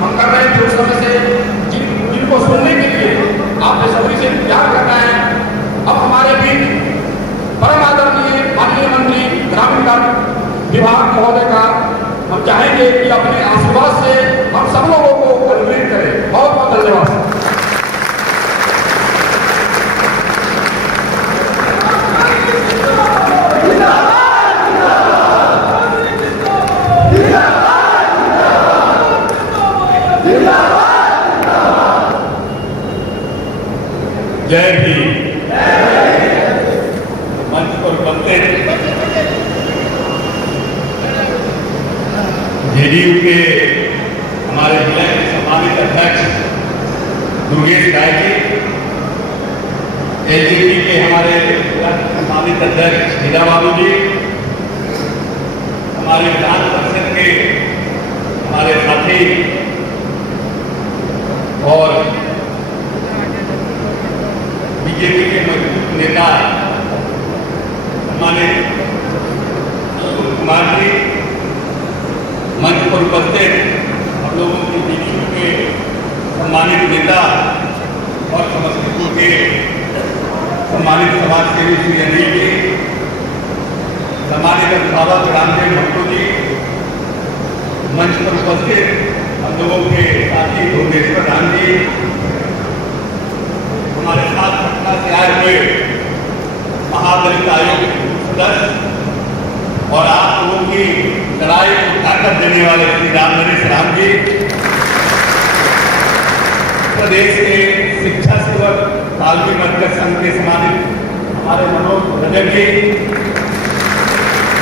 हम कर रहे थे उस समय से जिनको सुनने के लिए आपने सभी से इंतजार करना है। अब हमारे बीच परम आदरणीय माननीय मंत्री ग्रामीण कार्य विभाग महोदय का हम चाहेंगे कि अपने आशीर्वाद से हम सब लोगों को अनुग्रहित करें। बहुत बहुत धन्यवाद। जय भीम। मंच पर उपस्थित जेडीयू के हमारे जिले के सम्मानित अध्यक्ष दुर्गेश राय जी, एलजेपी के हमारे सम्मानित अध्यक्ष हीरा बाबू जी, हमारे विधान परिषद के हमारे साथी और बीजेपी के मजबूत नेता सम्मानित कुमार जी, मंच पर उपस्थित हम लोगों के बीजेपी के सम्मानित नेता और समस्तीपुर के सम्मानित समाज सेवी श्री अनिल जी, सम्मानित अभिभावक रामदेव भट्टो जी, मंच पर उपस्थित हम लोगों के साथी भुवनेश्वर राम जी, हमारे साथ पटना से आए हुए महादलित आयोग के सदस्य और आप लोगों की लड़ाई को ताकत देने वाले श्री राम नरेश राम जी, प्रदेश के शिक्षा सेवक तालवी मरकज संघ के सम्मानित हमारे मनोज रजक जी,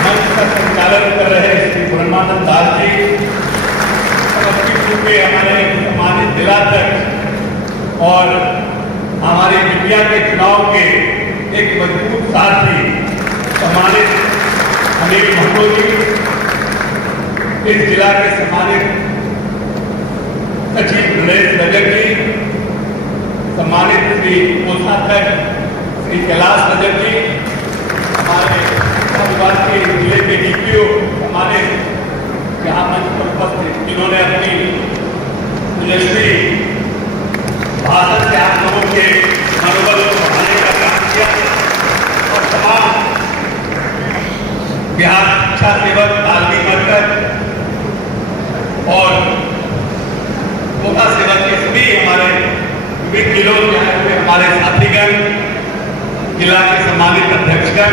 मंच का संचालन कर रहे श्री ब्रह्मानंद दास जी, समस्तीपुर के हमारे सम्मानित जिलाध्यक्ष और हमारे मीडिया के चुनाव के एक मजबूत साथी सम्मानित अनिल भट्टो जी, इस जिला के सम्मानित सचिव नरेश रजक जी, सम्मानित श्री कोषाध्यक्ष श्री कैलाश रजक जी, हमारे विभाग के जिले के डीपीओ हमारे यहाँ मंच पर उपस्थित, जिन्होंने अपनी तेजस्वी भाषण से आप लोगों के मनोबल को बढ़ाने का काम किया और तमाम बिहार शिक्षा सेवक तालवी मरकज और कोटा सेवक के सभी हमारे विभिन्न जिलों के आए हुए हमारे साथीगण, जिला के सम्मानित अध्यक्षगण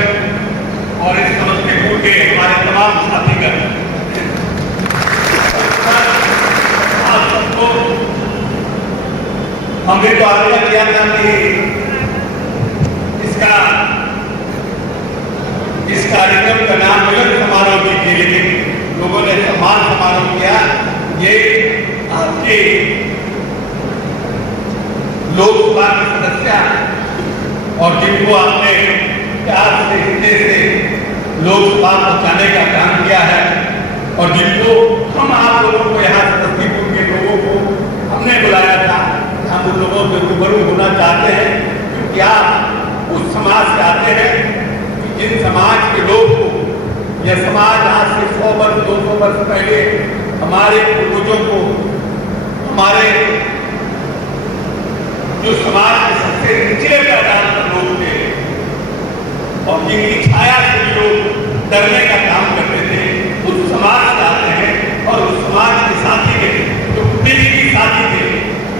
और इस समस्तीपुर के हमारे तमाम साथीगण, आप सबको हमने तो आग्रह किया था कि इस कार्यक्रम का नाम मिलन समारोह कीजिए, लेकिन लोगों ने सम्मान समारोह किया। ये आपके लोकसभा के सदस्य और जिनको आपने प्यार से हिस्से से लोकसभा पहुंचाने का काम किया है और जिनको हम आप लोगों को यहाँ समस्तीपुर के लोगों को हमने बुलाया था, हम उन लोगों से रूबरू होना चाहते हैं क्योंकि आप उस समाज से आते हैं कि जिन समाज के लोग को यह समाज आज से 100 वर्ष 200 वर्ष पहले हमारे पूर्वजों को, हमारे जो समाज के सबसे निचले पैदान पर लोग थे और जिनकी छाया से लोग डरने का काम करते थे, उस समाज से आते हैं और उस समाज के साथी के जो कुटुंबी साथी थे,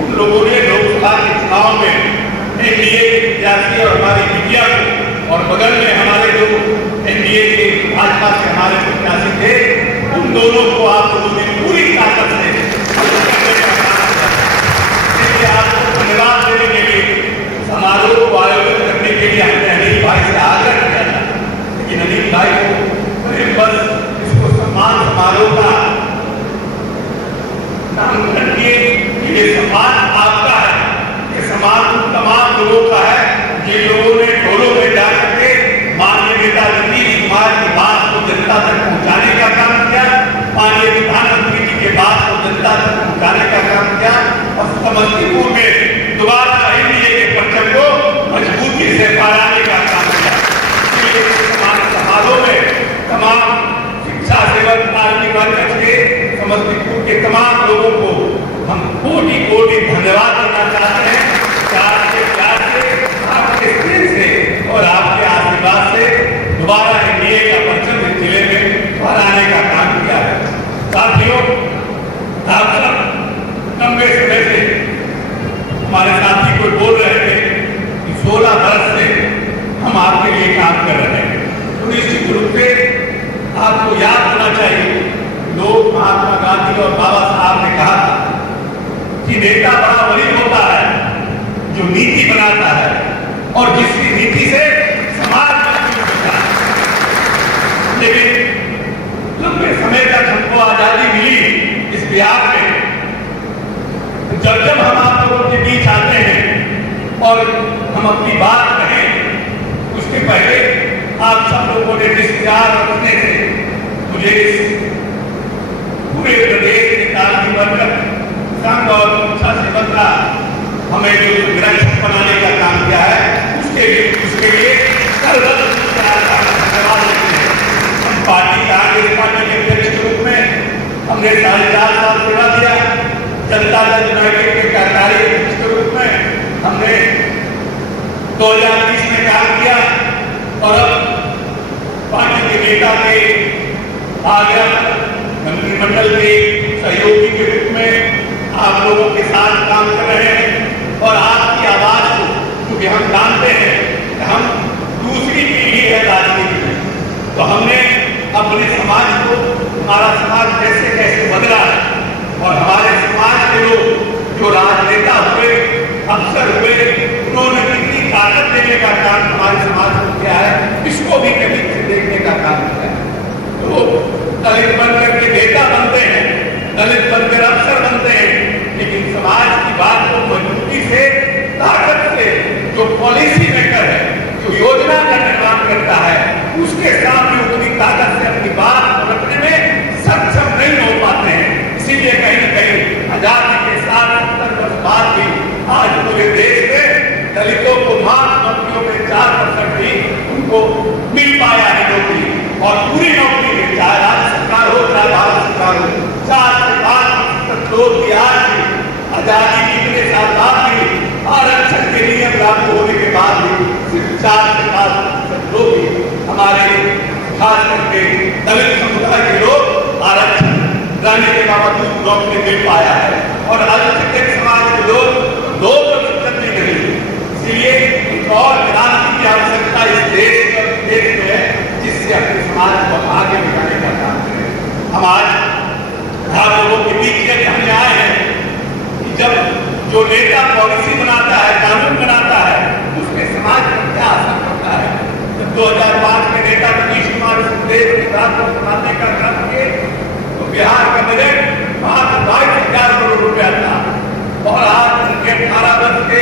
उन लोगों ने लोकसभा के चुनाव में एनडीए के प्रत्याशी और हमारी मीडिया को और बगल में हमारे जो एनडीए के भाजपा से हमारे प्रत्याशी थे, उन दोनों को आप लोगों ने पूरी ताकत से आपको धन्यवाद देने के लिए समारोह को आयोजित करने के लिए हमने अनिल भाई से आग्रह किया था, लेकिन अनिल भाई को बस इसको सम्मान समारोह का नामकरण किए। ये सम्मान आपका है, ये सम्मान तमाम लोगों का है जिन लोगों ने ढोलों में जाकर के माननीय नेता नीतीश कुमार की बात को जनता तक पहुंचाने का काम किया, माननीय प्रधानमंत्री जी के बात को जनता तक पहुंचाने का काम किया और समस्तीपुर में दोबारा एनडीए के परचम को मजबूती से फहराने का काम किया। सम्मान समारोह में तमाम शिक्षा सेवक तालवी मरकज के समस्तीपुर के तमाम लोगों को कि नेता बड़ा वही होता है जो नीति बनाता है और जिसकी नीति से समाज मजबूत होता है। लेकिन लंबे समय तक हमको आजादी मिली इस बिहार में, जब जब हम आप लोगों के बीच आते हैं और हम अपनी बात कहें, उसके पहले आप सब लोगों ने रिश्तेदार रखने से मुझे इस पूरे प्रदेश के तालीम वर्ग संघ और शिक्षा सेवक का हमें जो ग्रंथ बनाने का काम किया है उसके लिए धन्यवाद देते हैं। हम पार्टी कांग्रेस पार्टी के अध्यक्ष के रूप में हमने 4.5 साल सेवा दिया, जनता दल यूनाइटेड के कार्यकारी अध्यक्ष के रूप में हमने 2020 में काम किया और अब पार्टी के नेता के आगे मंत्रिमंडल के सहयोगी के रूप में आप लोगों के साथ काम कर रहे हैं और आपकी आवाज को, क्योंकि हम जानते हैं कि हम दूसरी पीढ़ी है राजनीति में, तो हमने अपने समाज को, हमारा समाज कैसे कैसे बदला है और हमारे समाज के लोग जो राजनेता हुए, अफसर हुए, उन्होंने कितनी ताकत देने का काम हमारे समाज को किया है, इसको भी कभी से देखने का काम किया है। तो दलित बनकर के नेता बनते हैं, दलित बनकर अफसर बनते हैं, लेकिन समाज की बात को मजबूती से, ताकत से, जो पॉलिसी मेकर है, जो योजना का निर्माण करता है, उसके सामने उतनी ताकत से अपनी बात रखने में सक्षम नहीं हो पाते हैं। इसीलिए कहीं न कहीं आजादी के साथ 70 वर्ष बाद भी आज पूरे देश में दलितों को मात्र नौकरियों में 4% भी उनको मिल पाया है नौकरी, और पूरी नौकरी में, चाहे राज्य सरकार हो चाहे भारत सरकार हो, 4 से 5% लोग भी आज भी आजादी कितने साल बाद भी आरक्षण के नियम लागू होने के बाद भी सिर्फ 4 से 5% लोग भी हमारे खास करके दलित समुदाय के लोग आरक्षण जाने के बावजूद नौकरी मिल पाया है और अल्पसंख्यक समाज के लोग 2% भी नहीं। इसलिए एक और क्रांति की आवश्यकता इस देश में है जिससे अपने समाज को आगे बढ़ाने का काम करें। हम आज आप लोगों के बीच हमने आए हैं कि जब जो नेता पॉलिसी बनाता है, कानून बनाता है, उसमें समाज पर क्या असर पड़ता है। जब 2005 में नेता नीतीश कुमार देश के साथ बनाने का काम किए तो बिहार का बजट मात्र 22,000 करोड़ रुपया था और आज उनके 18 वर्ष के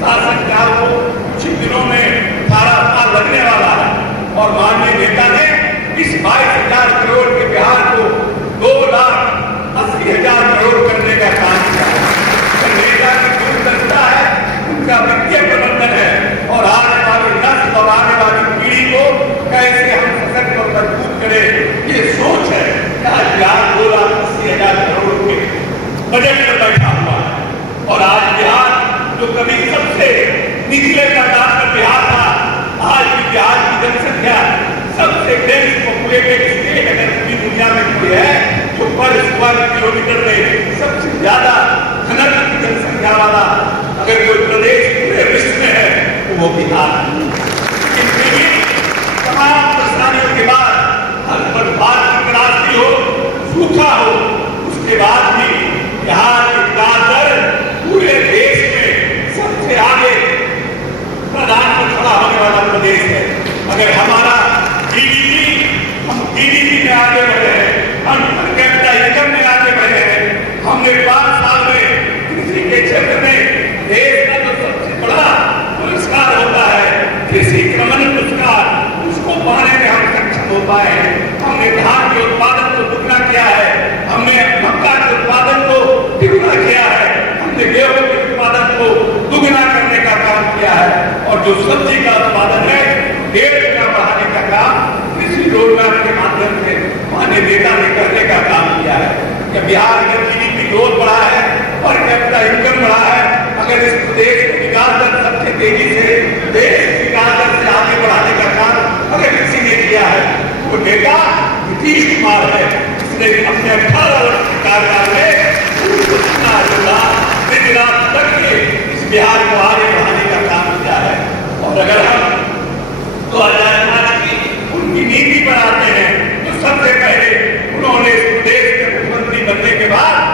शासनकाल को कुछ ही दिनों में 18 साल लगने वाला है और माननीय नेता ने इस 22,000 करोड़ के बिहार को 2,80,000 करोड़ करने का काम किया है। नेता की दूरदर्शिता है, उनका वित्तीय प्रबंधन है और आने वाली नस्ल और आने वाली पीढ़ी को कैसे हम सशक्त और मजबूत करें, ये सोच है। आज बिहार 2,80,000 करोड़ के बजट पर बैठा हुआ है और आज बिहार जो कभी सबसे निचले पायदान पर बिहार था, आज भी बिहार की जनसंख्या सबसे डेंस पॉपुलेटेड स्टेट अगर पूरी दुनिया में कोई है जो पर स्क्वायर किलोमीटर में सबसे ज्यादा घनत्व की जनसंख्या वाला अगर कोई प्रदेश पूरे विश्व में है तो वो बिहार है। लेकिन फिर भी तमाम परेशानियों के बाद, हर बर्बाद की त्रासदी हो, सूखा हो, उसके बाद भी बिहार की विकास दर पूरे देश में सबसे आगे प्रधान पर खड़ा होने वाला प्रदेश है। अगर हमारा हम जीडीपी में आगे बढ़े हैं, हम पर कैपिटा इनकम में आगे बढ़े हैं, हमने 5 साल में कृषि के क्षेत्र में देश का जो सबसे बड़ा पुरस्कार होता है कृषि क्रमण पुरस्कार, उसको पाने में हम सक्षम हो पाए हैं। हमने धान के उत्पादन को दुगना किया है, हमने मक्का के उत्पादन को दुगना किया है, हमने गेहूं के उत्पादन को दुगना करने का काम किया है और जो सब्जी का उत्पादन है 1.5 गुना बढ़ाने का काम कृषि रोडमैप के माध्यम से माननीय नेता ने करने का काम किया है। कि बिहार का जीडीपी ग्रोथ बढ़ा है, पर कैपिटा इनकम बढ़ा है। अगर इस प्रदेश के विकास दर सबसे तेजी से देश विकास दर से आगे बढ़ाने का काम अगर किसी ने किया है वो नेता नीतीश कुमार है। इसने अपने 18 वर्ष के कार्यकाल में दिन रात तक इस बिहार को आगे बढ़ाने का काम किया है। और अगर हम 2005 की उनकी नीति पर आते हैं तो सबसे पहले उन्होंने इस प्रदेश के मुख्यमंत्री बनने के बाद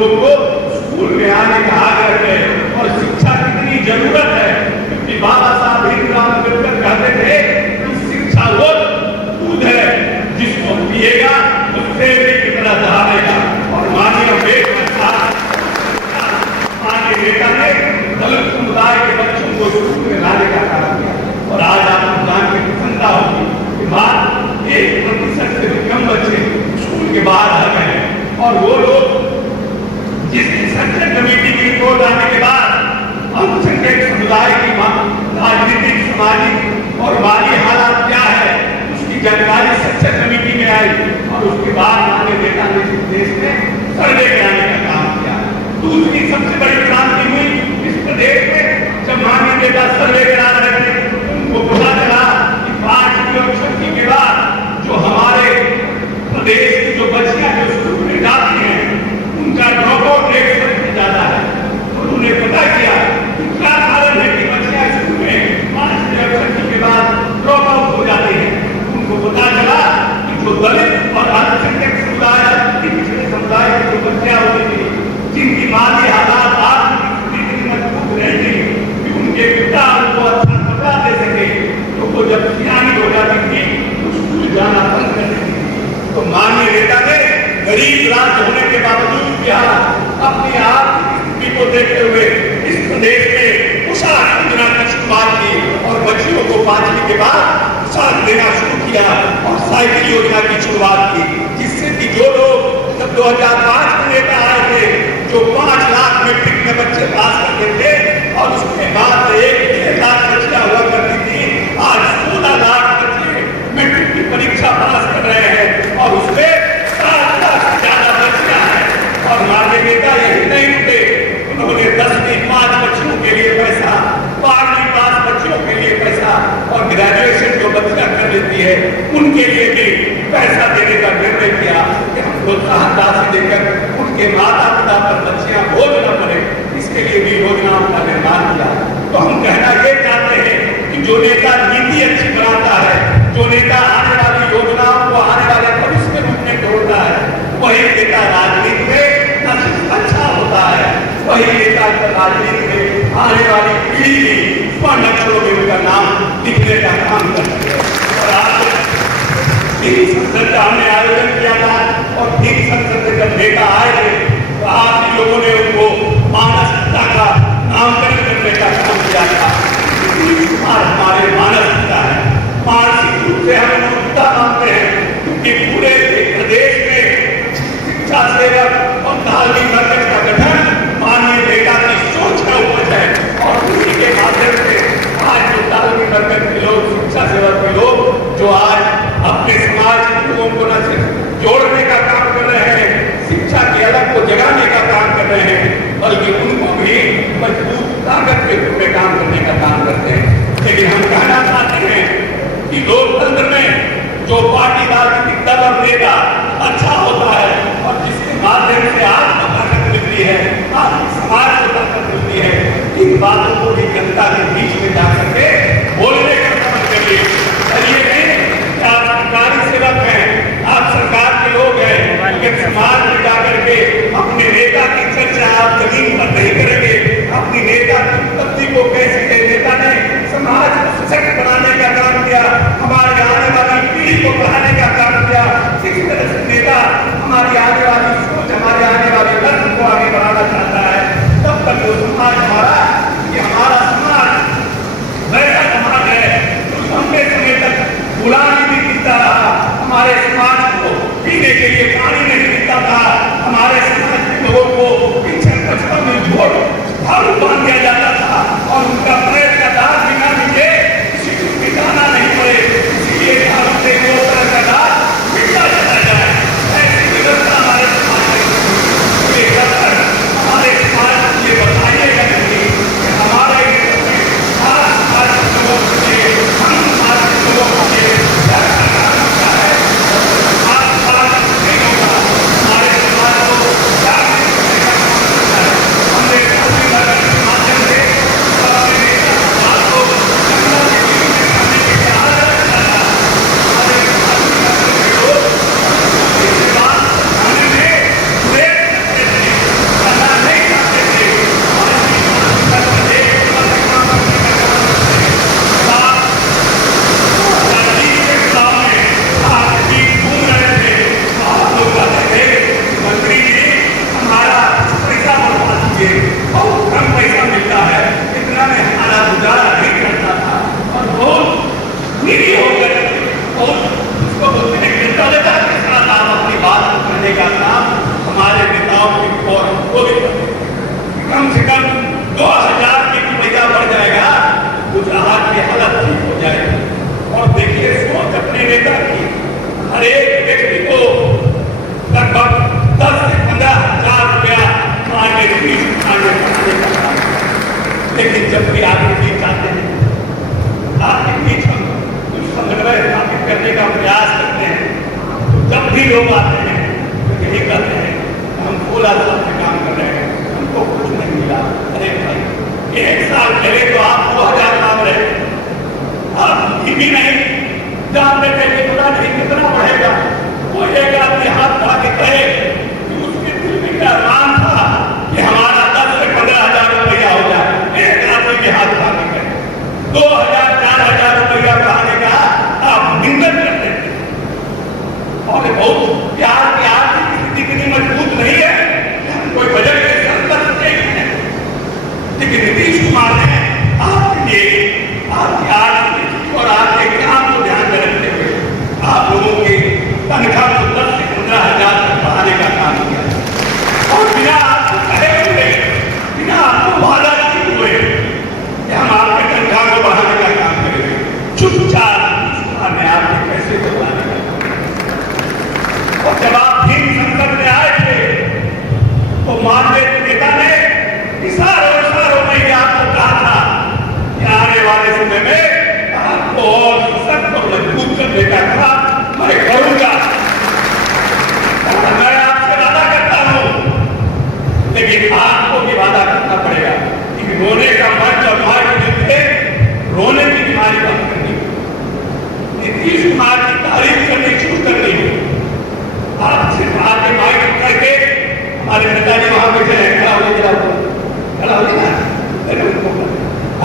लोगों को स्कूल में आने का आग्रह करें और शिक्षा कितनी जरूरत है, क्योंकि बाबा साहब भीमराव अम्बेडकर कहते थे कि शिक्षा वो दूध है जिसको पिएगा उससे भी कितना दहाड़ेगा। और माननीय नेता ने दलित समुदाय के बच्चों को स्कूल में लाने का काम किया। और आज आपको जान के प्रसन्नता होगी कि बात 1% से भी कम बच्चे स्कूल के बाहर आ गए हैं। और वो लोग जिसकी संसद कमेटी की रिपोर्ट आने के बाद अल्पसंख्यक समुदाय की राजनीतिक, सामाजिक और माली हालात क्या है उसकी जानकारी संसद कमेटी में आई। और उसके बाद माननीय नेता ने इस देश में सर्वे कराने का काम किया। दूसरी सबसे बड़ी क्रांति हुई इस प्रदेश में जब माननीय नेता सर्वे करा रहे थे, उनको पता चला कि 5 किलो छुट्टी के बाद जो हमारे प्रदेश की जो बच्चियां जो स्कूल में जाती हैं उनका ड्रॉप आउट रेट सबसे ज्यादा है। और उन्हें पता किया कि क्या कारण है कि बच्चियां स्कूल में 5 किलो छुट्टी के बाद ड्रॉप आउट हो जाती हैं। उनको पता चला कि जो दलित और अल्पसंख्यक समुदाय, पिछड़े समुदाय की जो बच्चियां होती थी जिनकी माली हालात आर्थिक स्थिति मजबूत रहती कि उनके पिता उनको अच्छा कपड़ा दे सके, तो वो जब सियानी हो जाती थी तो स्कूल जाना बंद कर देती थी। तो माननीय नेता ने गरीब राज्य होने के बावजूद बिहार अपनी आर्थिक स्थिति को देखते हुए इस प्रदेश में पोशाक योजना की शुरुआत की और बच्चियों को 5वीं के बाद पोशाक देना शुरू किया और साइकिल योजना की शुरुआत की, जिससे कि जो लोग जब 2005 में नेता आए थे जो 5 लाख मैट्रिक में बच्चे पास करते थे और उसके बाद 1-1.5 लाख बच्चियां हुआ करती थी, आज 16 लाख बच्चे मैट्रिक की परीक्षा पास कर रहे हैं और उसमें 7 लाख से ज्यादा बच्चियां हैं। और माननीय नेता यही नहीं रुके, उन्होंने 10वीं पास बच्चियों के लिए पैसा, 12वीं पास बच्चियों के लिए पैसा और ग्रेजुएशन जो बच्चियां कर लेती है उनके लिए भी पैसा देने का निर्णय किया कि हम प्रोत्साहन राशि देकर उनके माता पिता पर बच्चियां बोझ न पड़े, इसके लिए भी योजनाओं का निर्माण किया। तो हम कहना ये चाहते हैं कि जो नेता नीति अच्छी बनाता है, जो नेता आने वाली योजनाओं को आने वाले भविष्य के रूप में जोड़ता है, वही नेता राजनीति में अच्छा होता है, वही नेता राजनीति में आने वाली पीढ़ी भी स्वर्ण अक्षरों में उनका नाम लिखने का काम करती है। और आज संसद का हमने आयोजन किया था और ठीक संसद से जब नेता आए थे तो आप ही लोगों ने उनको मानस पिता का नामकरण करने का काम किया था। हमारे मानस पिता है, मानसिक रूप से हम उनको पिता मानते हैं, क्योंकि पूरे प्रदेश में शिक्षा सेवक और तालमी मरकज का गठन माननीय नेता की सोच का उपज है। और उसी के माध्यम से आज जो तालमी मरकज के लोग, शिक्षा सेवक के लोग जो आज अपने समाज के लोगों को न सिर्फ जोड़ने का काम कर रहे हैं, शिक्षा के अलग को जगाने का काम कर रहे हैं, बल्कि उनको भी मजबूत ताकत के रूप में काम करने का काम करते हैं। लेकिन हम कहना चाहते हैं कि लोकतंत्र में जो पार्टी राजनीतिक दल और नेता अच्छा होता है और जिसके माध्यम से आपको ताकत मिलती है, आपकी समाज को ताकत मिलती है, इन बातों को भी जनता के बीच में जा करके बोलने का काम करिए। ये नहीं आप सरकारी सेवक हैं, आप सरकार के लोग हैं, लेकिन समाज में जाकर के अपने नेता की चर्चा आप जमीन पर नहीं करेंगे। अपनी नेता की उपलब्धि को कैसे नेता ने समाज को सशक्त बनाने का काम किया, हमारे आने वाली पीढ़ी को पढ़ाने का काम किया, किस तरह से नेता हमारी आने वाली सोच, हमारे आने वाले लक्ष्य को आगे बढ़ाना चाहता है, तब तक वो समाज हमारा समाज वैसा समाज है जो लंबे समय तक गुलामी भी मिलता रहा। हमारे समाज को पीने के लिए पानी नहीं मिलता था, हमारे समाज के लोगों को पीछे बचपन में झोल भालू बांध दिया जाता था और उनका पैर का दाग भी न मिले, किसी को मिटाना नहीं पड़े, इसलिए का दाग मिटता चला जाए। ऐसी व्यवस्था हमारे समाज में हमारे समाज को ये बताइएगा नहीं कि हमारे समाज के लोगों के हम समाज के लोगों के हमारे समाज को नेता की हर एक व्यक्ति को लगभग 10 से 15 हजार रुपया मांगे फीस मांगे पढ़ाने का काम। लेकिन जब भी आपके बीच आते हैं, आपके बीच हम कुछ समन्वय स्थापित करने का प्रयास करते हैं, तो जब भी लोग आते हैं तो यही कहते हैं हम 16 साल से काम कर रहे हैं, हमको कुछ नहीं मिला। अरे भाई, 1 साल पहले तो आप 2000 काम रहे, आप भी नहीं जानते थे कि पता नहीं कितना बढ़ेगा। वो एक आदमी हाथ बढ़ा के कहे कि उसके दिल में क्या अरमान था कि हमारा 10 से 15 हजार रुपया हो जाए, एक आदमी के हाथ बढ़ा के कहे 2000 4000 रुपया बढ़ाने का आप निंदन करते थे। और बहुत प्यार की आर्थिक स्थिति कितनी मजबूत नहीं है, कोई बजट के संकट नहीं है, लेकिन नीतीश कुमार ने आपके लिए आपकी आर्थिक और आपके काम को ध्यान में रखते हुए आप लोगों की तनख्वाह को 10 से 15 हजार तक बढ़ाने का काम किया। और बिना आपको कहे हुए, बिना आपको वादा किए हुए कि हम आपके तनख्वाह को बढ़ाने का काम करेंगे, चुपचाप ने आपके पैसे को बढ़ाने का काम। और जब आप ठीक संकट में आए थे तो माननीय नेता ने इशारों में ही आपको कहा था कि आने वाले समय में आपको और सख्त और मजबूत करने का काम मैं करूंगा। मैं आपसे वादा करता हूं, लेकिन आपको भी वादा करना पड़ेगा कि रोने का मंच और मार्ग जितने रोने की बीमारी बंद करनी, नीतीश कुमार की तारीफ करनी शुरू करनी हो। आप सिर्फ आके माइक करके हमारे नेताजी वहां बैठे हैं, खड़ा हो ना,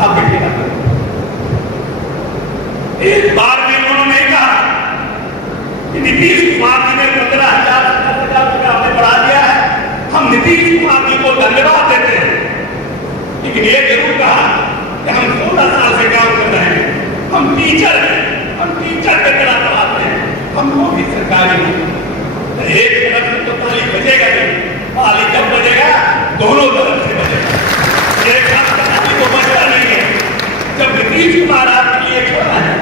आप बैठिए। एक बार भी उन्होंने नहीं कहा कि नीतीश कुमार जी ने 15 हजार रुपया आपने बढ़ा दिया है, हम नीतीश कुमार जी को धन्यवाद देते हैं। लेकिन ये जरूर कहा कि हम 16 साल से काम कर रहे हैं, हम टीचर हैं, हम टीचर की तरह पढ़ाते हैं, हमको भी सरकारी नहीं। एक तरफ से तो ताली बजेगा नहीं, ताली जब बजेगा दोनों तरफ से बजेगा। एक हाथ का ताली तो बजता नहीं है। जब नीतीश कुमार आपके लिए छोड़ा है,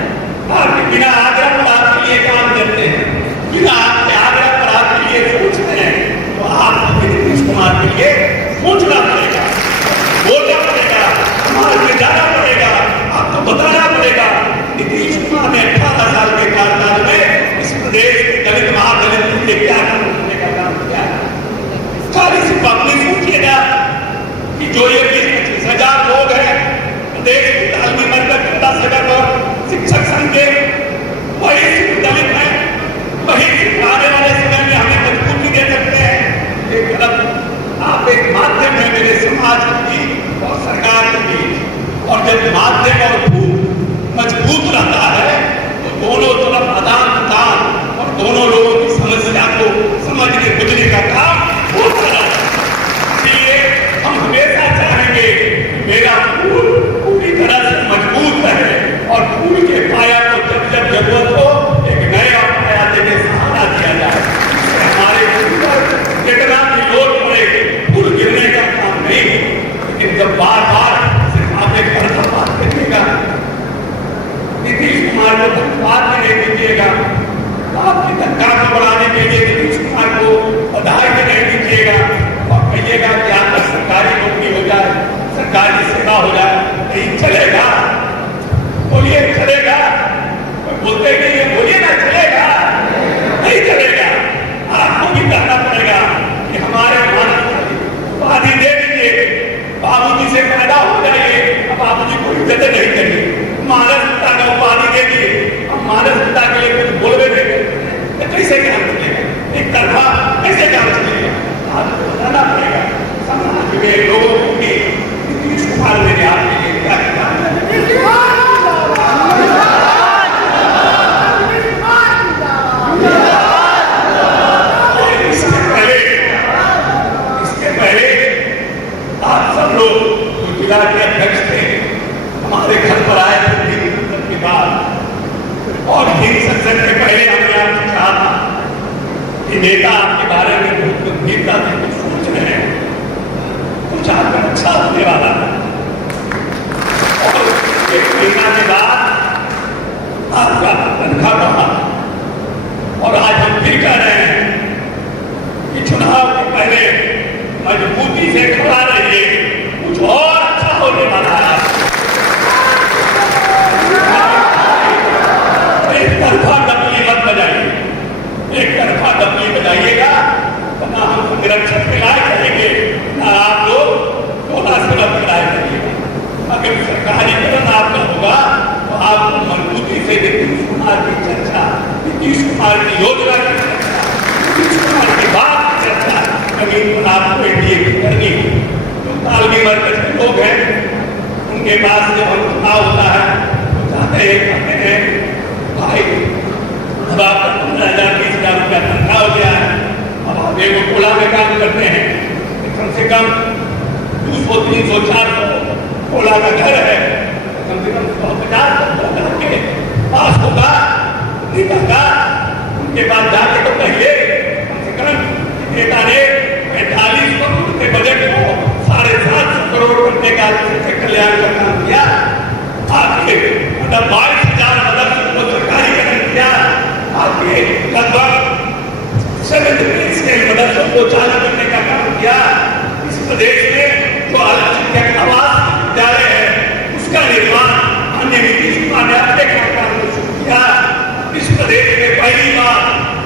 आपके बिना आग्रह पर आपके लिए काम करते हैं, बिना आपके आग्रह पर आपके लिए सोचते हैं, तो आपको नीतीश कुमार के लिए सोचना पड़ेगा, बोलना पड़ेगा, समाज में जाना पड़ेगा, आपको बताना पड़ेगा। नीतीश कुमार ने 18 साल के कार्यकाल में इस प्रदेश के दलित महादलित के लिए क्या करने का काम किया है। खाली सिर्फ अपनी सोचिएगा कि जो ये 20-25 हजार लोग हैं प्रदेश की तालमी मर्कज सगत और शिक्षक संघ के, वही सिर्फ दलित है, वही सिर्फ आने वाले समय में हमें मजबूती दे सकते हैं। एक तरफ आप एक माध्यम है मेरे समाज की और सरकार के बीच, और जब माध्यम और मजबूत रहता है तो दोनों तरफ आदान प्रदान और दोनों लोगों की समस्या को समझने बुझने का काम होता है। इसलिए हम हमेशा चाहेंगे मेरा फूल पूरी तरह से मजबूत रहे और फूल के पाया को जब जब जरूरत हो एक नया पाया देके सहारा दिया जाए। हमारे कितना भी लोड पड़े फूल गिरने का काम नहीं, लेकिन जब बार बार सिर्फ आप एक तरफा बात करिएगा, नीतीश कुमार को धन्यवाद भी नहीं दीजिएगा, आपकी तनख्वाह को बढ़ाने के लिए नीतीश कुमार को बधाई भी नहीं दीजिएगा और कहिएगा कि आपका सरकारी नौकरी हो जाए, सरकारी सेवा हो जाए, नहीं चलेगा। बोलिए चलेगा, बोलते नहीं है, बोलिए ना चलेगा, नहीं चलेगा। आपको भी कहना पड़ेगा कि हमारे मानस उपाधि दे दीजिए, बाबूजी से पैदा हो जाइए, अब बाबूजी को इज्जत नहीं करिए, मानस पिता का उपाधि दे दिए, अब मानस पिता के लिए कुछ बोलवे नहीं, कैसे काम चलेगा, एक तरफा कैसे काम चलेगा। आपको बताना पड़ेगा समाज के लोगों को कि नीतीश कुमार ने आपके लिए क्या किया। इसके पहले आप सब लोग जो जिला के अध्यक्ष थे हमारे घर पर आए थे के बाद, और हिंद संसद के पहले हमने आपसे कहा था से खड़ा रहिए, कुछ और अच्छा होने वाला है। एक तरफा डपली मत बजाइए, एक तरफा डपली बजाइएगा तो ना हम निरक्षर के लायक रहेंगे, ना आप लोग थोड़ा से मत लायक रहिएगा। अगर सरकारीकरण आपका होगा तो आपको मजबूती से नीतीश कुमार की चर्चा, नीतीश कुमार की योजना की चर्चा, नीतीश कुमार की बात की चर्चा जमीन पर आपको एनडीए की करनी है। जो तालमी वर्ग के लोग हैं उनके पास जब हम चुनाव होता है तो जाते हैं, कहते हैं भाई अब आपका 15,000 20,000 रुपया तनख्वाह हो गया है, अब आप एक कोला में काम करते हैं, कम से कम 200 300 400 कोला का घर है, कम से कम 150 के पास होगा, निकलता उनके पास जाके तो कहिए कम से कम नेता ने 45 करोड़ के बजट को 750 करोड़ करने का कल्याण का काम किया। आपके मतलब 22,000 मदद को सरकारीकरण किया, आपके लगभग 70 के मदद को चालू करने का काम किया। इस प्रदेश में जो अल्पसंख्यक आवास विद्यालय है उसका निर्माण माननीय नीतीश कुमार ने अपने कार्यकाल में शुरू किया। इस प्रदेश में पहली बार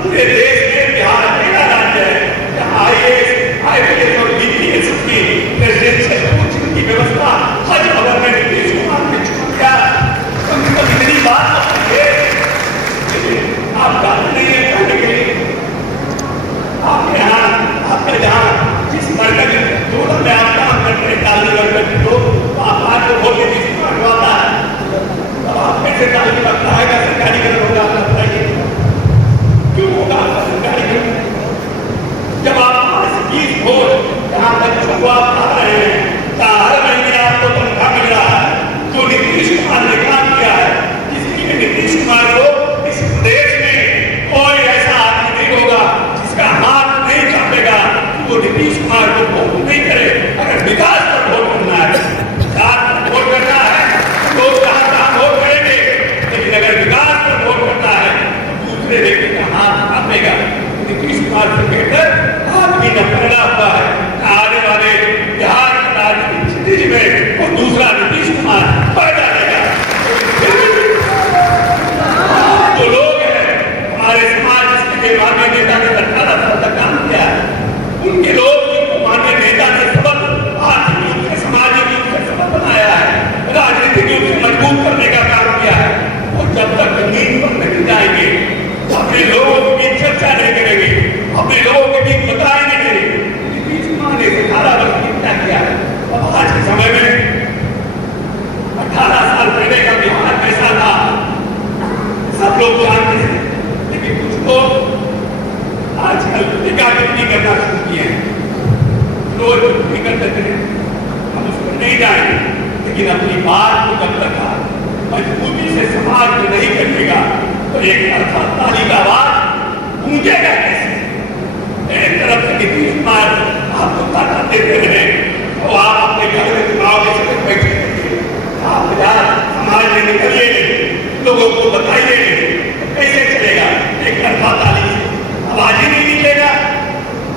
पूरे देश में बिहार पहला राज्य है जहाँ IAS और BPS की रेजिडेंशियल कोचिंग की व्यवस्था हज भवन में नीतीश कुमार ने शुरू किया। कम से कम इतनी बात आप जानते नहीं है कहने के लिए, आपके यहाँ आपके जहाँ जिस मरकज दोनों में आप काम करते हैं ताली मरकज तो आप आज को वोट नीतीश कुमार को आता है, अब आप कैसे ताली लगता है का सरकारीकरण होगा? आप बताइए क्यों होगा सरकारीकरण? जब आप 20 वोट जहाँ बच्चों को आप खा रहे हैं, हर महीने आपको तनख्वाह मिल रहा है, जो नीतीश कुमार ने काम किया है, इसलिए नीतीश कुमार को इस प्रदेश में कोई ऐसा आदमी नहीं होगा जिसका हाथ नहीं कांपेगा वो नीतीश कुमार को वोट नहीं करे। अगर विकास पर वोट करना है, विकास पर वोट करना है तो कहाँ वोट करेंगे, लेकिन अगर विकास पर वोट करना है तो दूसरे व्यक्ति का हाथ कांपेगा। नीतीश कुमार से बेहतर आदमी न पैदा हुआ है, आने वाले बिहार की राजनीतिक स्थिति में वो दूसरा नीतीश कुमार पैदा रहेगा। जो लोग हैं हमारे समाज के माननीय नेता ने 18 साल तक काम किया है, उनके लोग माननीय नेता ने सबक आर्थिक रूप से सामाजिक रूप से सबक बनाया है, राजनीतिक रूप से मजबूत करने का काम किया है। और जब तक जमीन पर नहीं जाएंगे, अपने लोगों के बीच चर्चा नहीं करेंगे, अपने लोगों के बीच बताए नहीं करेंगे नीतीश कुमार ने 18 वर्ष में क्या किया है। अब आज के समय में 18 साल पहले का बिहार कैसा था सब लोग जानते हैं, लेकिन कुछ लोग आजकल टिप्पणी करना शुरू किए हैं, रोज टिप्पणी कर देते हैं, हम उस पर नहीं जाएंगे, लेकिन अपनी बात को जब तक मजबूती से समाज में नहीं करेगा तो एक तरफा ताली का आवाज गूंजेगा कैसे? एक तरफ से नीतीश कुमार आपको ताकत देते रहे तो आप अपने घर में चुनाव के समय बैठे रहिए, आप बाजार समाज में निकलिए, लोगों को बताइए, तो कैसे चलेगा? एक तरफा ताली आवाज ही नहीं निकलेगा।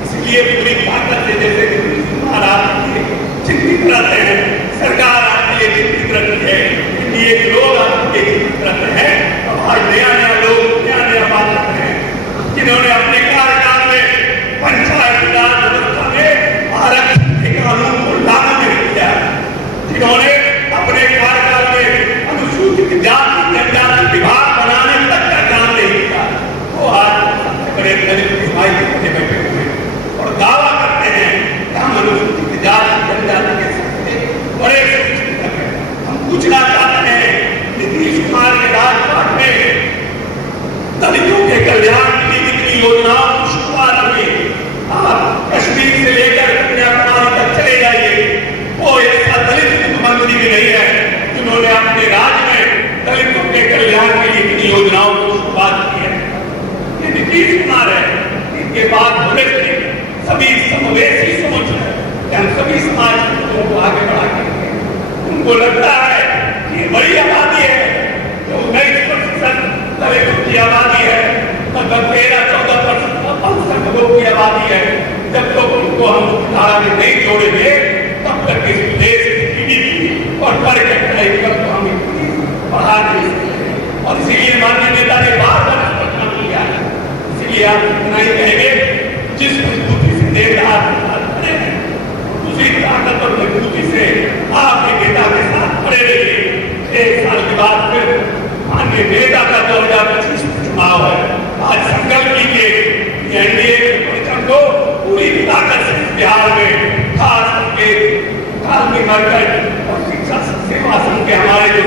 इसलिए पूरी ताकत से जैसे नीतीश कुमार आपके चिंतित रहते हैं, सरकार आपके लिए चिंतित रहती है, ये लोग आपके चिंतित रहते हैं। अब आज नया नया लोग नया नया बात करते हैं जिन्होंने अपने कार्यकाल में पंचायत राज व्यवस्था में आरक्षण के कानून को लागू नहीं किया, जिन्होंने अपने कार्यकाल में अनुसूचित जाति जनजाति विभाग बनाने तक का काम नहीं किया, वो आज बड़े दलित भाई के बैठे हुए और दावा करते हैं कि हम अनुसूचित जाति जनजाति के सबसे बड़े हम पूछना चाहते हैं नीतीश कुमार के राजपाट में दलितों के कल्याण के लिए कितनी योजनाओं की शुरुआत हुई। आप कश्मीर से लेकर कन्याकुमारी तक चले जाइए, वो ऐसा दलित मुख्यमंत्री भी नहीं है जिन्होंने अपने राज्य में दलितों के कल्याण के लिए कितनी योजनाओं की शुरुआत की है। ये नीतीश कुमार है, इनके बाद होने से सभी समावेशी सोच है कि हम सभी समाज के लोगों को आगे बढ़ा के उनको लगता है कि बड़ी आबादी है, जो 19% दलितों की आबादी है, लगभग 13-14% लोगों की आबादी है, जब तक उनको हम धारा में नहीं जोड़ेंगे तब तक इस देश की जीडीपी और पर कैपिटा इनकम को हम बढ़ा नहीं सकते। और इसीलिए माननीय नेता ने बार बार इस पर काम किया है। इसीलिए आप इतना ही कहेंगे जिस मजबूती से देवदार के साथ खड़े हैं उसी ताकत और मजबूती से आपके नेता के साथ खड़े रहिए। 1 साल के बाद फिर माननीय नेता का 2025 चुनाव है। आज संकल्प कीजिए कि एनडीए के परिचय को पूरी ताकत से बिहार में खास करके कार्मिक वर्ग और शिक्षा सेवा संघ के हमारे जो